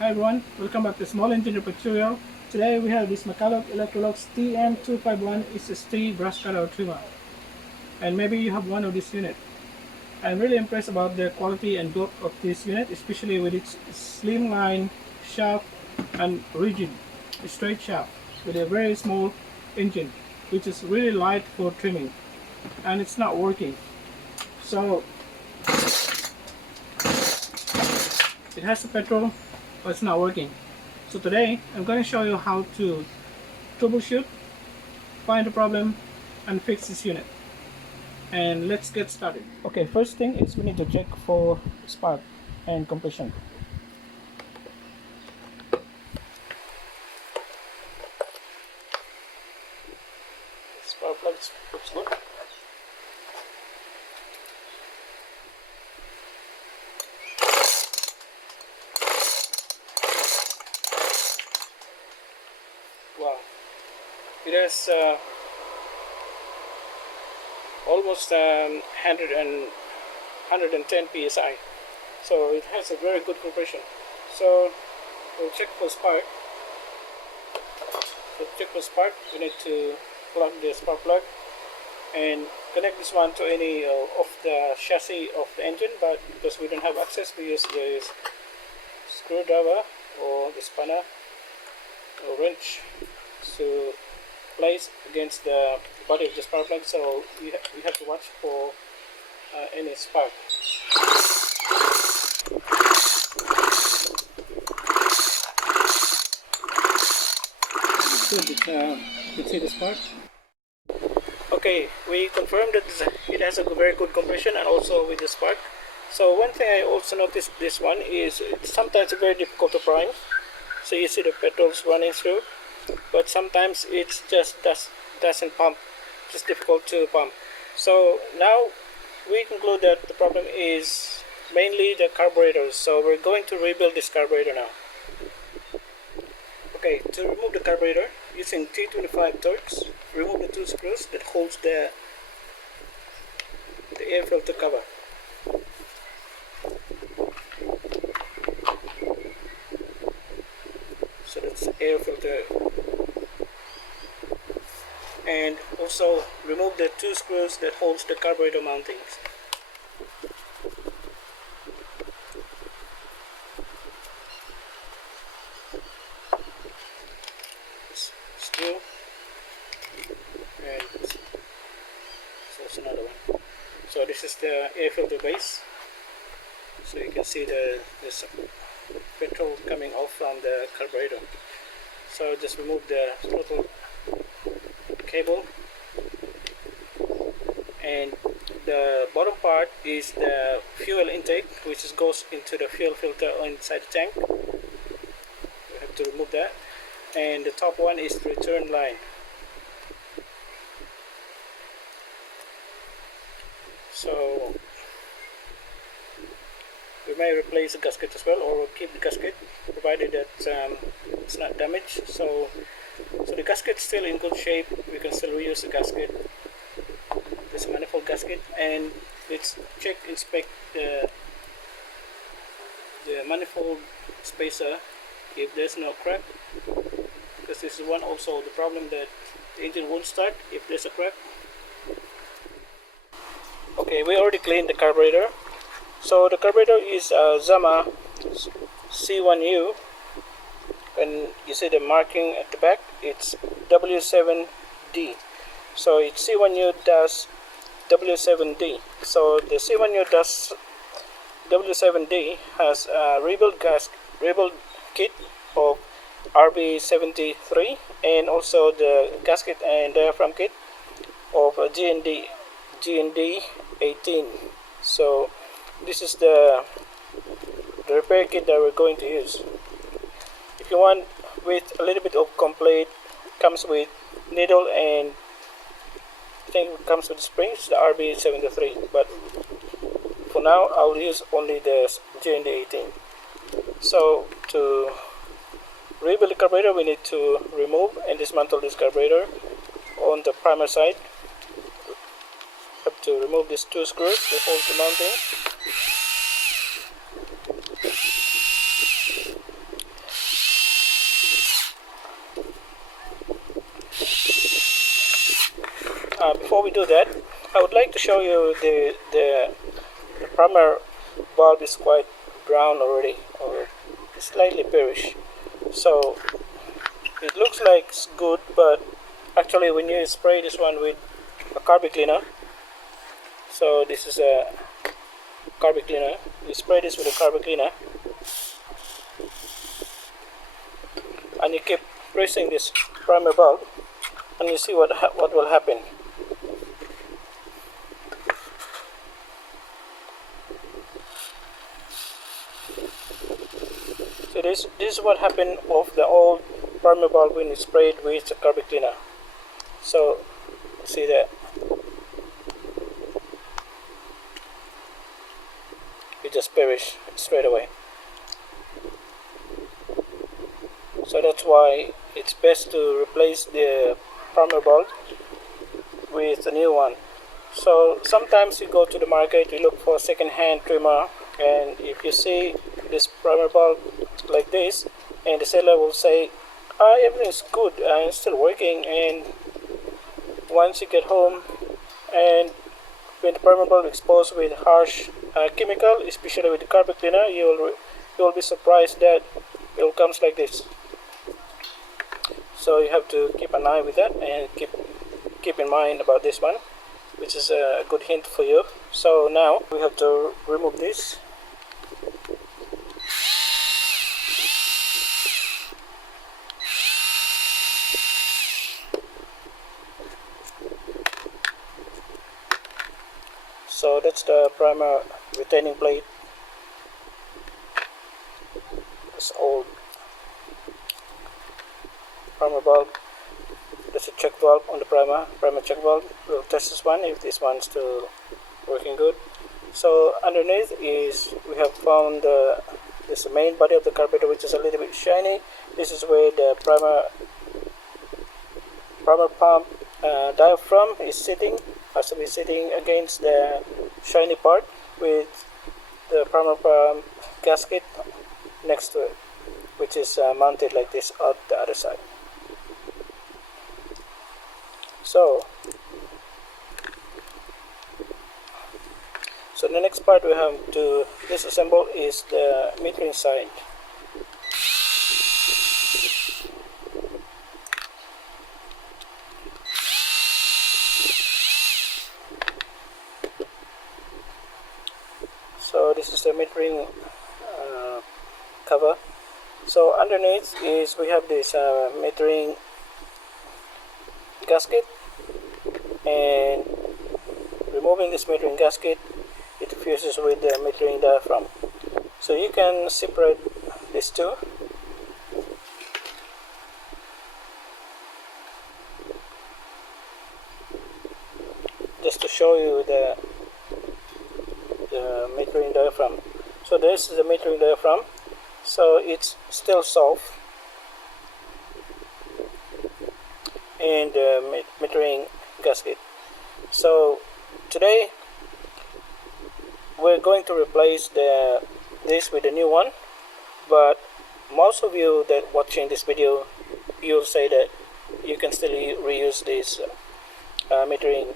Hi everyone, welcome back to Small Engine Repair Tutorial. Today we have this McCulloch Electrolux TM251 SST brush cutout trimmer. And maybe you have one of this unit. I'm really impressed about the quality and build of this unit, especially with its slimline shaft and rigid straight shaft with a very small engine, which is really light for trimming. And it's not working. So it has the petrol, but it's not working. So today I'm going to show you how to troubleshoot, find the problem, and fix this unit. And let's get started. Okay, first thing is we need to check for spark and compression. Spark plug looks good. Wow, it has almost 110 psi, so it has a very good compression. So we'll check for spark. To check for spark, we need to plug the spark plug and connect this one to any of the chassis of the engine, but because we don't have access, we use the screwdriver or the spanner or wrench to place against the body of the spark plug, so we have to watch for any spark. Good, you can see the spark. Okay, we confirmed that it has a very good compression and also with the spark. So one thing I also noticed this one is it's sometimes very difficult to prime. So you see the petrol's running through, but sometimes it's just doesn't pump. It's difficult to pump. So now we conclude that the problem is mainly the carburetor. So we're going to rebuild this carburetor now. Okay, to remove the carburetor using T25 Torx, remove the two screws that holds the air filter cover. So that's the air filter. And also remove the two screws that holds the carburetor mountings. This screw, and so it's another one. So this is the air filter base. So you can see there's petrol coming off from the carburetor. So just remove the throttle cable, and the bottom part is the fuel intake, which goes into the fuel filter inside the tank. We have to remove that, and the top one is the return line. So we may replace the gasket as well, or we'll keep the gasket provided that it's not damaged. So the gasket's still in good shape. We can still reuse the gasket. This manifold gasket, and let's inspect the manifold spacer if there's no crack, because this is one also the problem that the engine won't start if there's a crack. Okay, we already cleaned the carburetor. So the carburetor is a Zama C1U, and you see the marking at the back, it's W7D. So it's C1U dash W7D. So the C1U dash W7D has a rebuild kit of RB73, and also the gasket and diaphragm kit of GND 18. So this is the repair kit that we're going to use. If you want with a little bit of complete, comes with needle and I think it comes with springs, the RB73, but for now I'll use only the GND 18. So to rebuild the carburetor, we need to remove and dismantle this carburetor on the primer side. Have to remove these two screws that hold the mounting. before we do that, I would like to show you the primer bulb is quite brown already, or slightly bearish. So it looks like it's good, but actually when you spray this one with a carpet cleaner, so this is a carpet cleaner, you spray this with a carpet cleaner and you keep pressing this primer bulb, and you see what will happen. So this is what happened of the old primer bulb when you sprayed with the carpet cleaner. So see that it just perish straight away. So that's why it's best to replace the primer bulb with a new one. So sometimes you go to the market, you look for a second-hand trimmer, and if you see this primer bulb like this, and the seller will say, everything's good and it's still working, and once you get home and when the primer bulb exposed with harsh chemical, especially with the carpet cleaner, you will be surprised that it will comes like this. So you have to keep an eye with that and keep in mind about this one, which is a good hint for you. So now we have to remove this. So that's the primer retaining plate. It's old primer bulb. There's a check valve on the primer check valve. We'll test this one if this one's still working good. So underneath is we have found this main body of the carburetor, which is a little bit shiny. This is where the primer pump diaphragm is sitting. Has to be sitting against the shiny part with the primer pump gasket next to it, which is mounted like this on the other side. So the next part we have to disassemble is the metering side. So this is the metering cover. So underneath is we have this metering gasket, and removing this metering gasket, it fuses with the metering diaphragm. So you can separate these two. Just to show you the metering diaphragm. So this is the metering diaphragm. So it's still soft, and the metering gasket. So today we're going to replace this with a new one, but most of you that watching this video, you'll say that you can still reuse this metering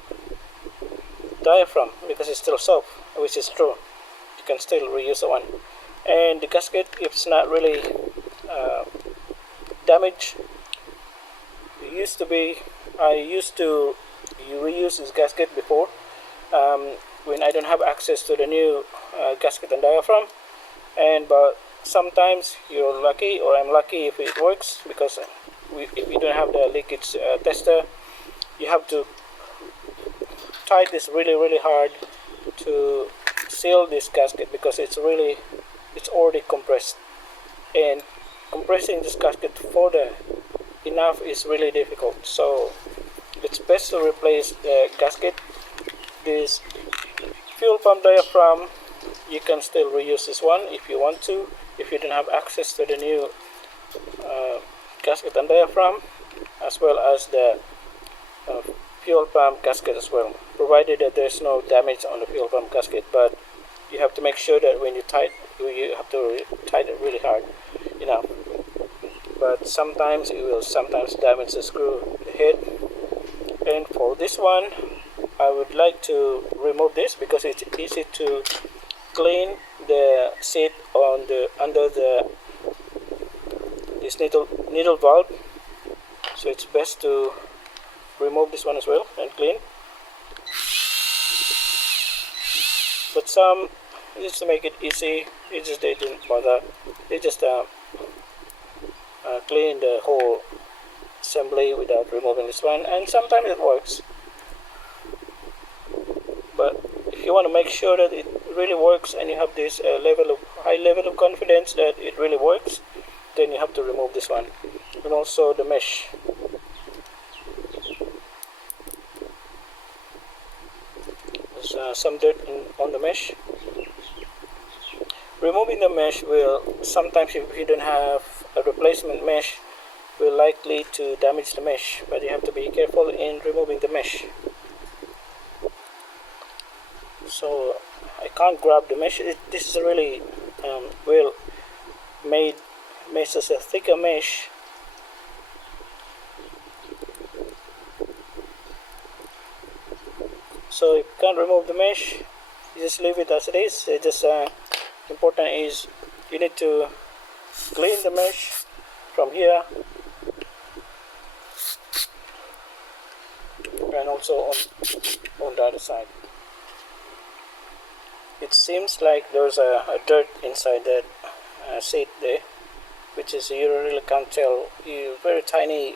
diaphragm because it's still soft, which is true. You can still reuse the one. And the gasket, if it's not really damaged, I used to reuse this gasket before when I don't have access to the new gasket and diaphragm, but sometimes you're lucky, or I'm lucky if it works, because if you don't have the leakage tester, you have to tight this really hard to seal this gasket, because it's already compressed, and compressing this gasket further enough is really difficult. So it's best to replace the gasket. This fuel pump diaphragm, you can still reuse this one if you want to, if you don't have access to the new gasket and diaphragm, as well as the fuel pump gasket as well, provided that there's no damage on the fuel pump gasket. But you have to make sure that when you have to tighten it really hard enough. But sometimes it will damage the screw head. And for this one, I would like to remove this because it's easy to clean the seat on the under this needle valve. So it's best to remove this one as well and clean. But some, just to make it easy, they didn't bother. They just clean the whole assembly without removing this one, and sometimes it works. But if you want to make sure that it really works and you have this high level of confidence that it really works, then you have to remove this one, and also the mesh. There's some dirt on the mesh. Removing the mesh will, sometimes if you don't have a replacement mesh, will likely to damage the mesh, but you have to be careful in removing the mesh. So I can't grab the mesh. This is a really well made mesh, as a thicker mesh. So if you can't remove the mesh, you just leave it as it is. It just important is you need to clean the mesh from here and also on the other side. It seems like there's a dirt inside that seat there, which is, you really can't tell. Very tiny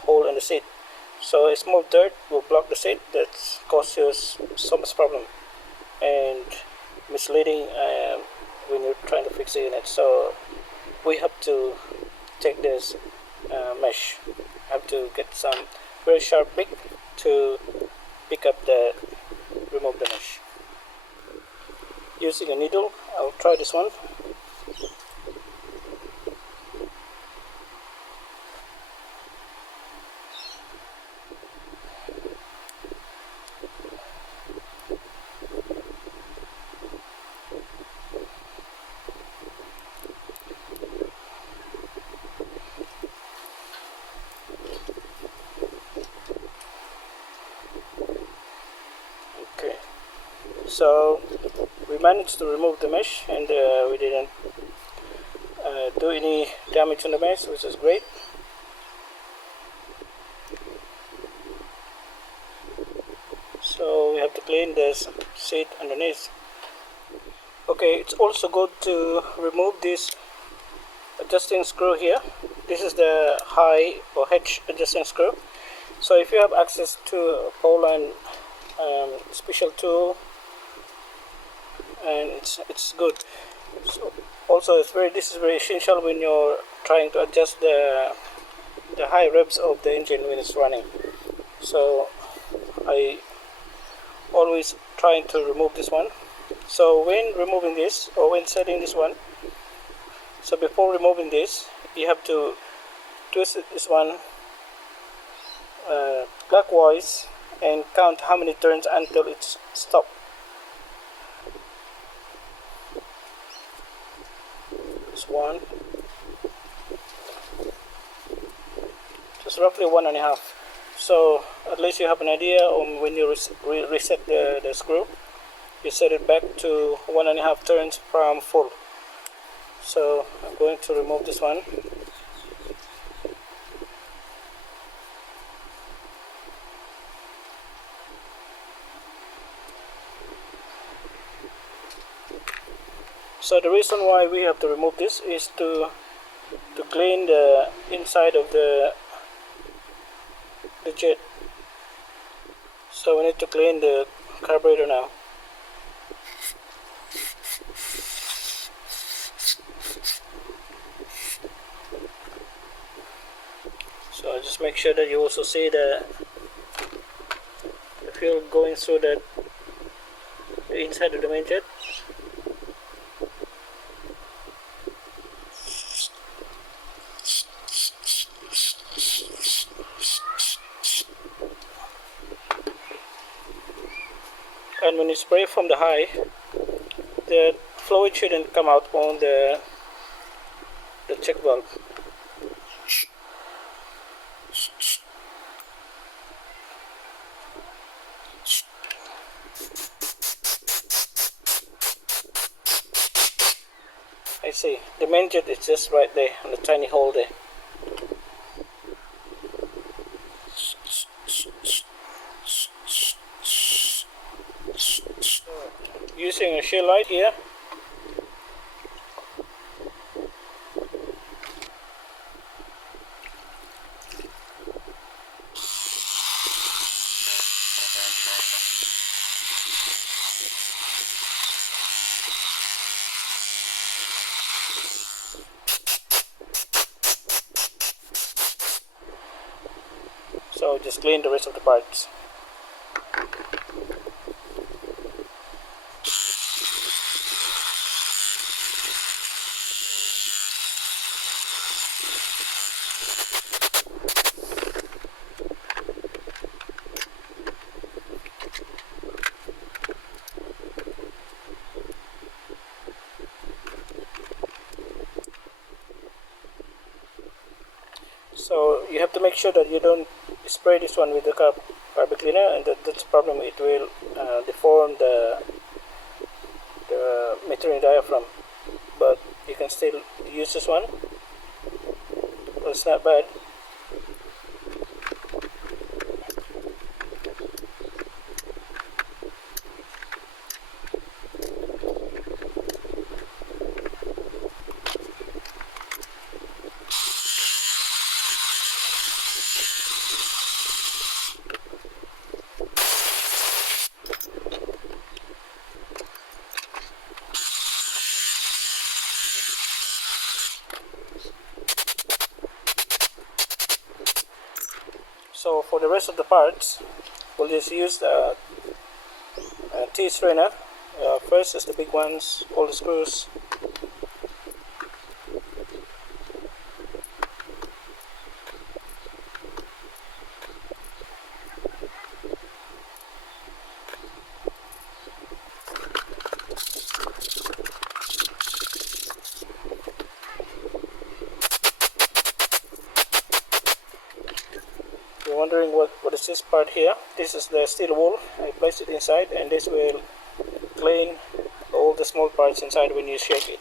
hole in the seat. So a small dirt will block the seat. That causes so much problem and misleading when you're trying to fix the unit. So we have to take this mesh. Have to get some very sharp pick to pick up remove the mesh. Using a needle, I'll try this one. Okay, so we managed to remove the mesh, and we didn't do any damage on the mesh, which is great. So we have to clean this seat underneath. Okay, it's also good to remove this adjusting screw here. This is the high or H adjusting screw. So if you have access to a Poland special tool, and it's good. So also this is very essential when you're trying to adjust the high revs of the engine when it's running. So I always trying to remove this one. So when removing this, or when setting this one, so before removing this, you have to twist this one clockwise and count how many turns until it's stopped. It's one, just roughly 1.5. So at least you have an idea on when you reset the screw. You set it back to 1.5 turns from full. So I'm going to remove this one. So the reason why we have to remove this is to clean the inside of the jet. So we need to clean the carburetor now. So just make sure that you also see the fuel going through the inside of the main jet. And when you spray from the high, the fluid shouldn't come out on the check valve. see, the main jet is just right there on the tiny hole there. Using a shell light here, so just clean the rest of the parts. So you have to make sure that you don't spray this one with the carpet cleaner, and that's the problem. It will deform the metering diaphragm, but you can still use this one. Well, it's not bad. So for the rest of the parts, we'll just use a T-strainer. First is the big ones, all the screws. You're wondering what is this part here? This is the steel wool. I placed it inside, and this will clean all the small parts inside when you shake it.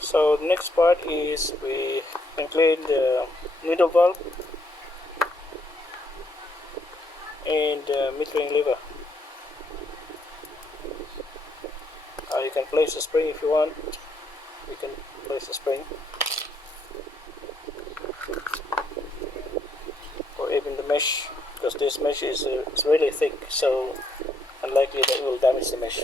So the next part is we can clean the needle valve and the metering lever. You can place a spring if you want. You can place a spring, or even the mesh, because this mesh is really thick, so unlikely that it will damage the mesh.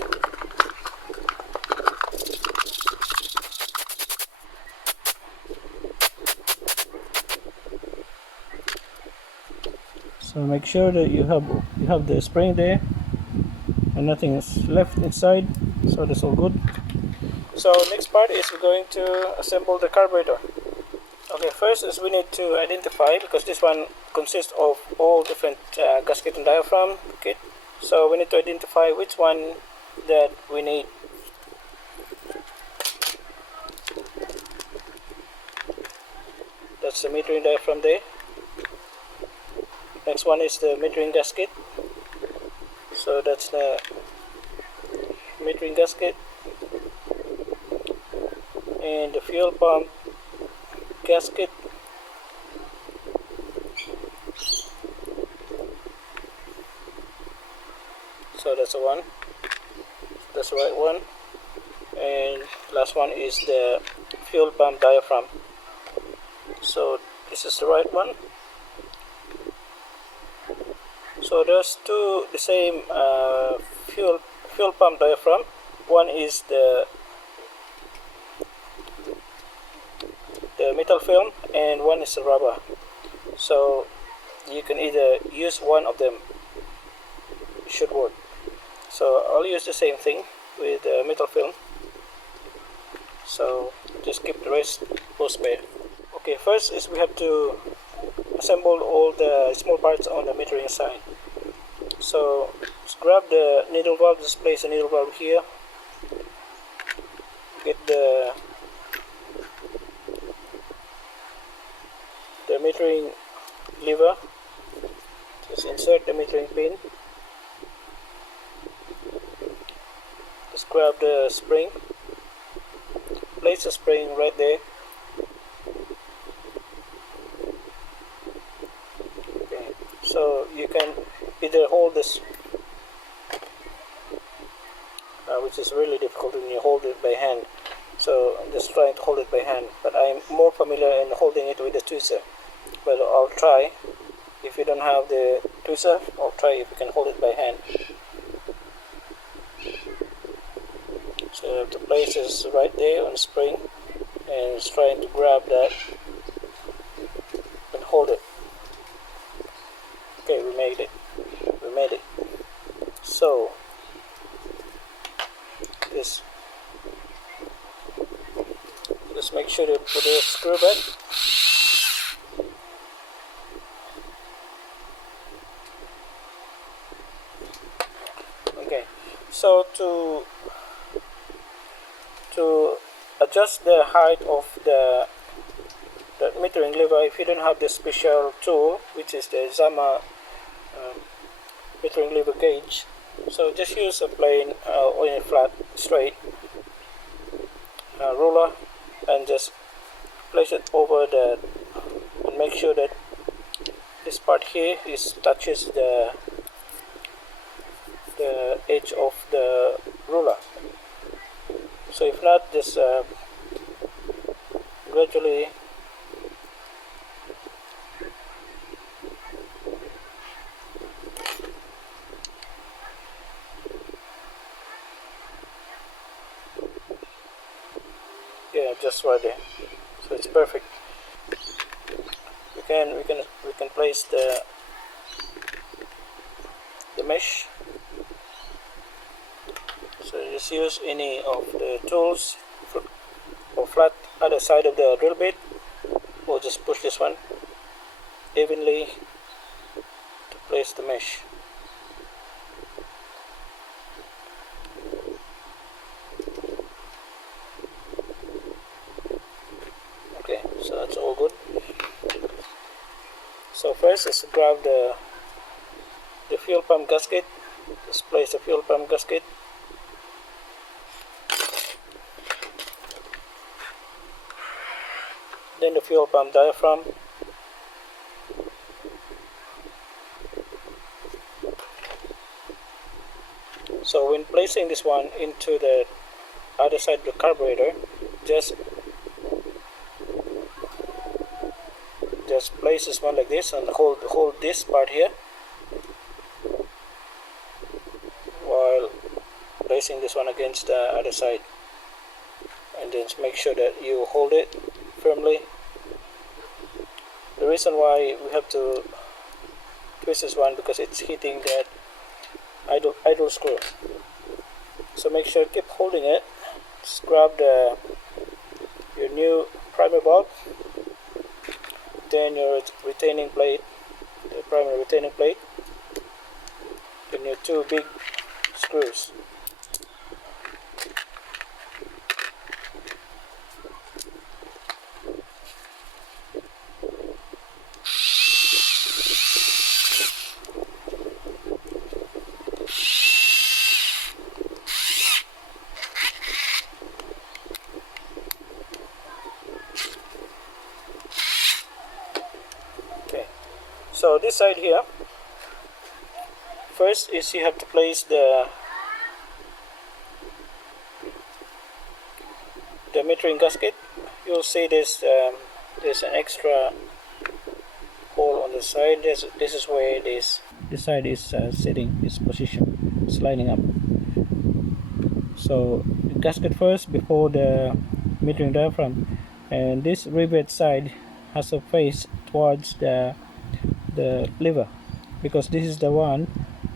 So make sure that you have the spring there and nothing is left inside, so that's all good. So next part is we're going to assemble the carburetor. Okay, first is we need to identify, because this one consists of all different gasket and diaphragm kit. So we need to identify which one that we need. That's the metering diaphragm there. Next one is the metering gasket. So that's the metering gasket. And the fuel pump gasket. So that's the one. That's the right one. And last one is the fuel pump diaphragm. So this is the right one. So there's two the same fuel pump diaphragm. One is the metal film, and one is the rubber. So you can either use one of them. It should work. So I'll use the same thing with the metal film. So just keep the rest for spare. Okay, first is we have to assemble all the small parts on the metering side. So let's grab the needle valve. Just place a needle valve here. Get the metering lever. Just insert the metering pin. Just grab the spring. place the spring right there. Okay, so you can either hold this, which is really difficult when you hold it by hand. So I'm just trying to hold it by hand, but I'm more familiar in holding it with the tweezer. But I'll try. If you don't have the tweezer, I'll try if you can hold it by hand. So you have to place this right there on the spring, and it's trying to grab that and hold it. Okay, we made it. We made it. So just make sure to put the screw back. Okay, so to adjust the height of the metering lever, if you don't have the special tool, which is the Zama metering lever gauge, so just use a plain or a flat straight ruler and just place it over that, and make sure that this part here touches the edge of the ruler. So if not, just gradually just right there. So it's perfect. We can place the mesh. So just use any of the tools or flat other side of the drill bit, or just push this one evenly to place the mesh. Okay, so that's all good. So first, let's grab the fuel pump gasket. Let's place the fuel pump gasket. Then the fuel pump diaphragm. So when placing this one into the other side of the carburetor, just place this one like this and hold this part here while placing this one against the other side, and then make sure that you hold it firmly. The reason why we have to twist this one, because it's hitting that idle screw. So make sure keep holding it. Just grab your new primer bulb, then your retaining plate, the primary retaining plate, then your two big screws. So this side here, first is you have to place the metering gasket. You'll see there's an extra hole on the side. This is where this side is sitting, this position, it's lining up. So the gasket first before the metering diaphragm, and this rivet side has a face towards the lever, because this is the one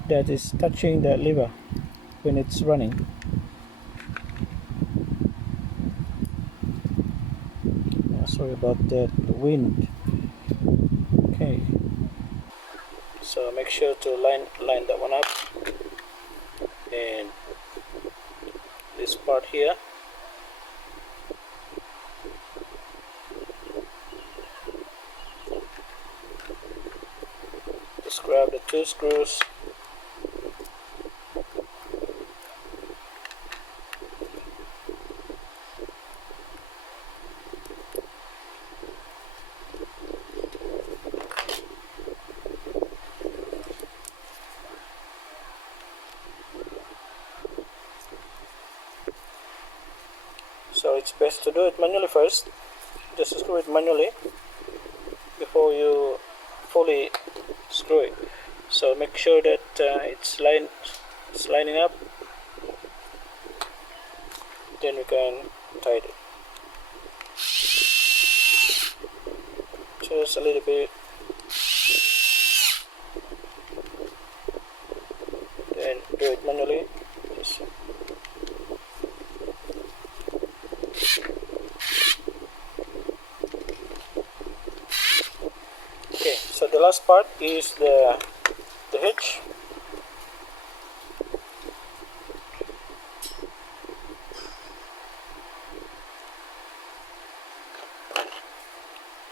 that is touching the lever when it's running. Sorry about the wind. Okay, so make sure to line that one up, and this part here, just grab the two screws, it's best to do it manually first. Just screw it manually before you fully screw it. So make sure that it's lining up. Then we can tighten it. Just a little bit. Then do it manually. Just okay, so the last part is the hitch.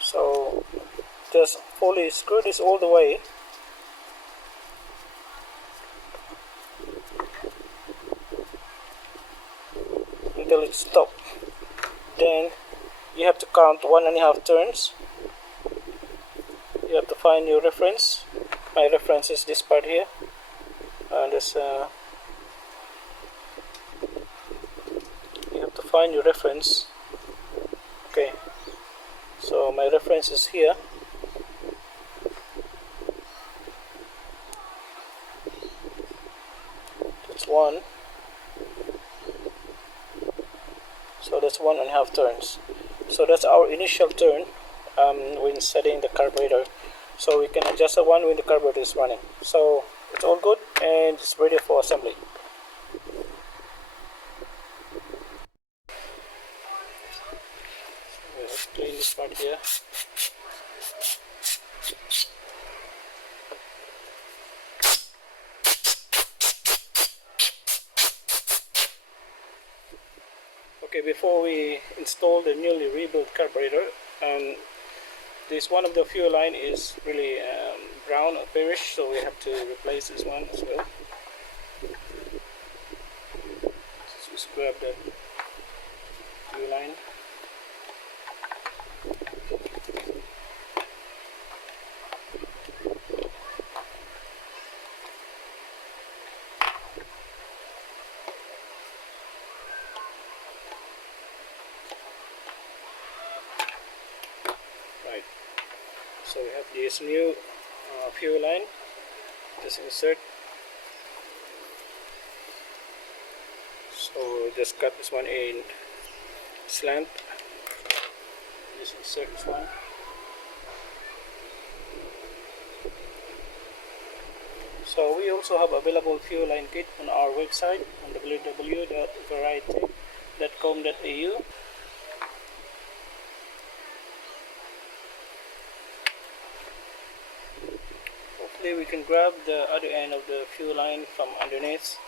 So just fully screw this all the way. Until it stops. Then you have to count 1.5 turns. You have to find your reference. My reference is this part here. And you have to find your reference. Okay. So my reference is here. That's 1. So that's 1.5 turns. So that's our initial turn when setting the carburetor. So we can adjust the one when the carburetor is running. So it's all good and it's ready for assembly. So let's clean this part here. Okay, before we install the newly rebuilt carburetor, this one of the fuel line is really brown or bearish, so we have to replace this one as well. Just grab the fuel line. Right, so we have this new fuel line. Just insert. So just cut this one in slant. Just insert this one. So we also have available fuel line kit on our website on www.vtech.com.au. Hopefully we can grab the other end of the fuel line from underneath.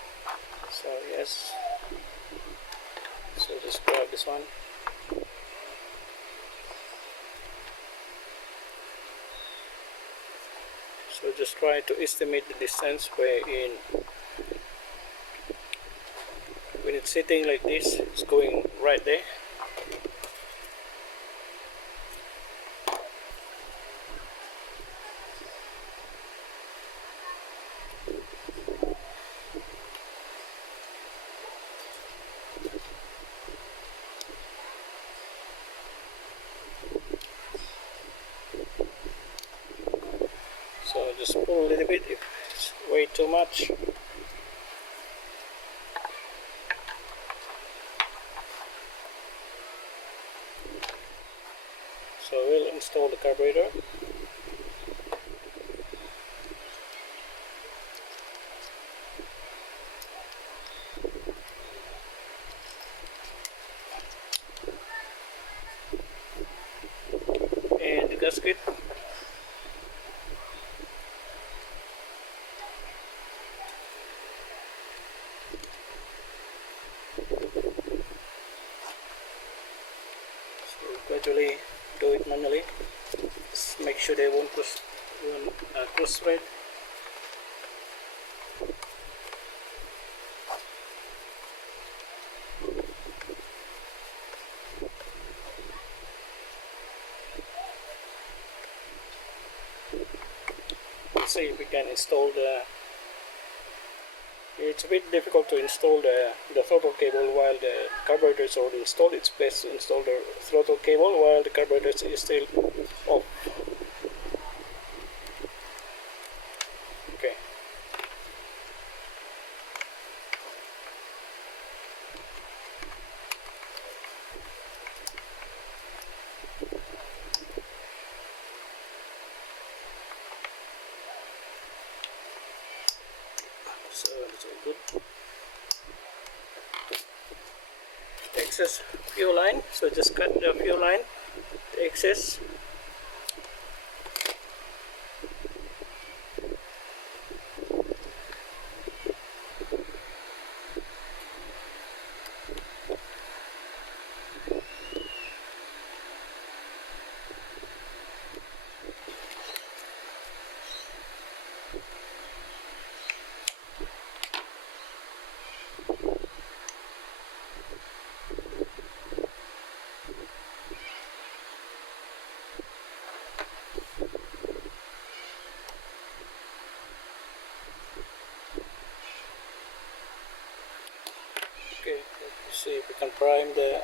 So yes, so just grab this one. So just try to estimate the distance when it's sitting like this, it's going right there. So just pull a little bit if it's way too much. So we'll install the carburetor. And the gasket. Gradually do it manually. Just make sure they won't cross thread. Let's see if we can install the It's a bit difficult to install the throttle cable while the carburetor is already installed. It's best to install the throttle cable while the carburetor is still off. Okay. So it's all good. Excess fuel line, so just cut the fuel line, the excess. Okay, let's see if we can prime the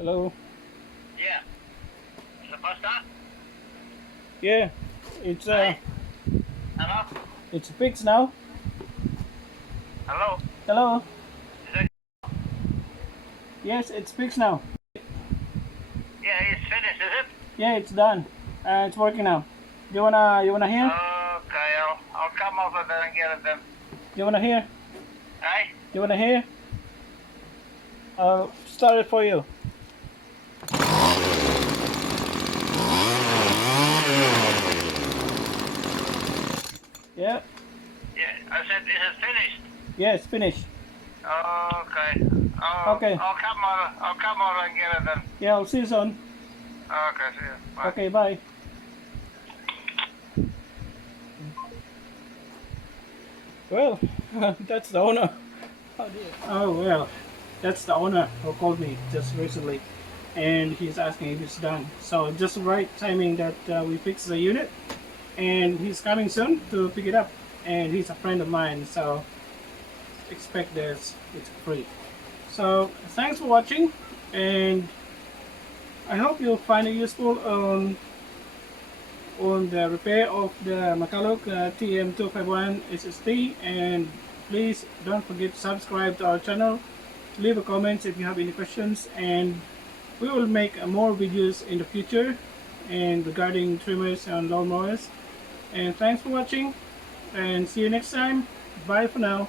hello. Yeah. Is the bus stop? Yeah, it's Hello? it's fixed now. Hello? Hello. Is it? Yes, it's fixed now. Yeah, it's finished, is it? Yeah, it's done. It's working now. You wanna hear? Okay, I'll come over there and get it then. You wanna hear? Hey? You wanna hear? I'll start it for you. Yeah. Yeah, I said, is it finished? Yeah, it's finished. Okay. Okay. I'll come over and get it then. Yeah, I'll see you soon. Okay, see you. Bye. Okay, bye. Well, that's the owner. Oh well, that's the owner who called me just recently, and he's asking if it's done. So just the right timing that we fix the unit, and he's coming soon to pick it up. And he's a friend of mine, so expect this. It's free. So thanks for watching, and I hope you'll find it useful on the repair of the McCulloch TM251 SSD. And please don't forget to subscribe to our channel, leave a comment if you have any questions, and we will make more videos in the future and regarding trimmers and lawnmowers. And thanks for watching, and see you next time. Bye for now.